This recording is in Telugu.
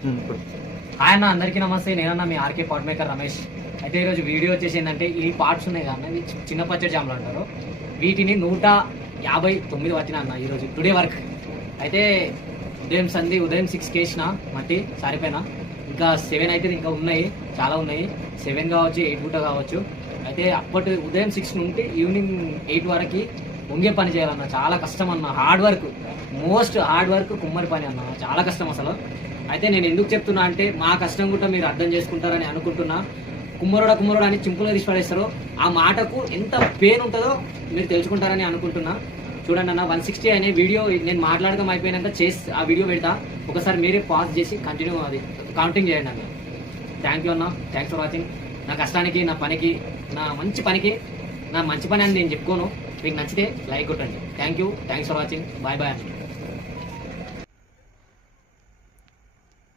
హాయ్ అన్న, అందరికీ నమస్తే. నేనన్నా మీ ఆర్కే పాట్ మేకర్ రమేష్. అయితే ఈరోజు వీడియో వచ్చేసి ఏంటంటే ఈ పార్ట్స్ ఉన్నాయి కదా, ఇవి చిన్న పచ్చడి జాములు అంటారు. వీటిని 159 పట్టిన అన్న ఈరోజు టుడే వర్క్. అయితే ఉదయం 6 కేసిన మట్టి సారిపోయినా, ఇంకా 7 అయితే ఇంకా ఉన్నాయి, చాలా ఉన్నాయి. 7 కావచ్చు, 8 గుట్ట కావచ్చు. అయితే అప్పటి ఉదయం 6 నుండి ఈవినింగ్ 8 వరకు వంగే పని చేయాలన్న. చాలా కష్టం అన్న, hard work, most hard work కుమ్మరి పని అన్న, చాలా కష్టం అసలు. అయితే నేను ఎందుకు చెప్తున్నా అంటే మా కష్టం కూడా మీరు అర్థం చేసుకుంటారని అనుకుంటున్నా. కుమ్మరుడు అని చింపులో తీసి పడేస్తారు. ఆ మాటకు ఎంత పెయిన్ ఉంటుందో మీరు తెలుసుకుంటారని అనుకుంటున్నా. చూడండి అన్న, 160 అనే వీడియో నేను మాట్లాడడం అయిపోయినాక ఆ వీడియో పెడతా. ఒకసారి మీరే పాజ్ చేసి కంటిన్యూ అది కౌంటింగ్ చేయండి అన్న. థ్యాంక్ యూ అన్న, థ్యాంక్స్ ఫర్ వాచింగ్. నా కష్టానికి, నా పనికి, నా మంచి పని అని నేను చెప్పుకోను. మీకు నచ్చితే లైక్ కొట్టండి. Thank you, thanks for watching. Bye bye.